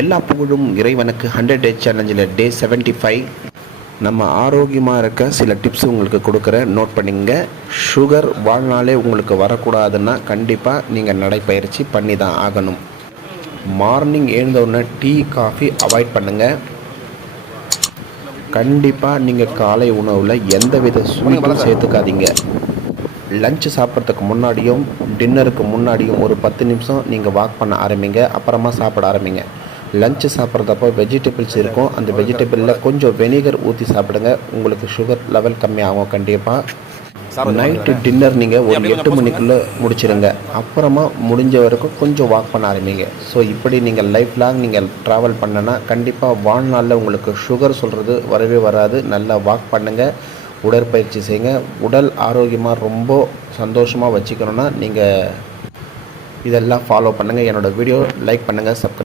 எல்லா புகழும் இறைவனுக்கு 100 டே சேலஞ்சில் டே 75 நம்ம ஆரோக்கியமாக இருக்க சில டிப்ஸ் உங்களுக்கு கொடுக்குறேன், நோட் பண்ணிங்க. சுகர் வாழ்நாளே உங்களுக்கு வரக்கூடாதுன்னா கண்டிப்பாக நீங்கள் நடைப்பயிற்சி பண்ணி தான் ஆகணும். மார்னிங் எழுந்தவுடனே டீ காஃபி அவாய்ட் பண்ணுங்கள். கண்டிப்பாக நீங்கள் காலை உணவில் எந்தவித ஸ்வீட்டும் சேர்த்துக்காதீங்க. லஞ்சு சாப்பிட்றதுக்கு முன்னாடியும் டின்னருக்கு முன்னாடியும் ஒரு 10 நிமிஷம் நீங்கள் வாக் பண்ண ஆரம்பிங்க, அப்புறமா சாப்பிட ஆரம்பிங்க. லஞ்சு சாப்பிட்றதப்போ வெஜிடபிள்ஸ் இருக்கும், அந்த வெஜிடபிளில் கொஞ்சம் வெனிகர் ஊற்றி சாப்பிடுங்க, உங்களுக்கு சுகர் லெவல் கம்மியாகும். கண்டிப்பாக நைட்டு டின்னர் நீங்கள் ஒரு 8 மணிக்குள்ளே முடிச்சிடுங்க, அப்புறமா முடிஞ்ச வரைக்கும் கொஞ்சம் வாக் பண்ண ஆரம்பிங்க. ஸோ இப்படி நீங்கள் லைஃப் லாங் நீங்கள் ட்ராவல் பண்ணனா கண்டிப்பாக வாழ்நாளில் உங்களுக்கு சுகர் சொல்கிறது வரவே வராது. நல்லா வாக் பண்ணுங்கள், உடற்பயிற்சி செய்யுங்க. உடல் ஆரோக்கியமாக ரொம்ப சந்தோஷமாக வச்சுக்கணுன்னா நீங்கள் இதெல்லாம் ஃபாலோ பண்ணுங்கள். என்னோடய வீடியோ லைக் பண்ணுங்கள், சப்ஸ்கிரைப்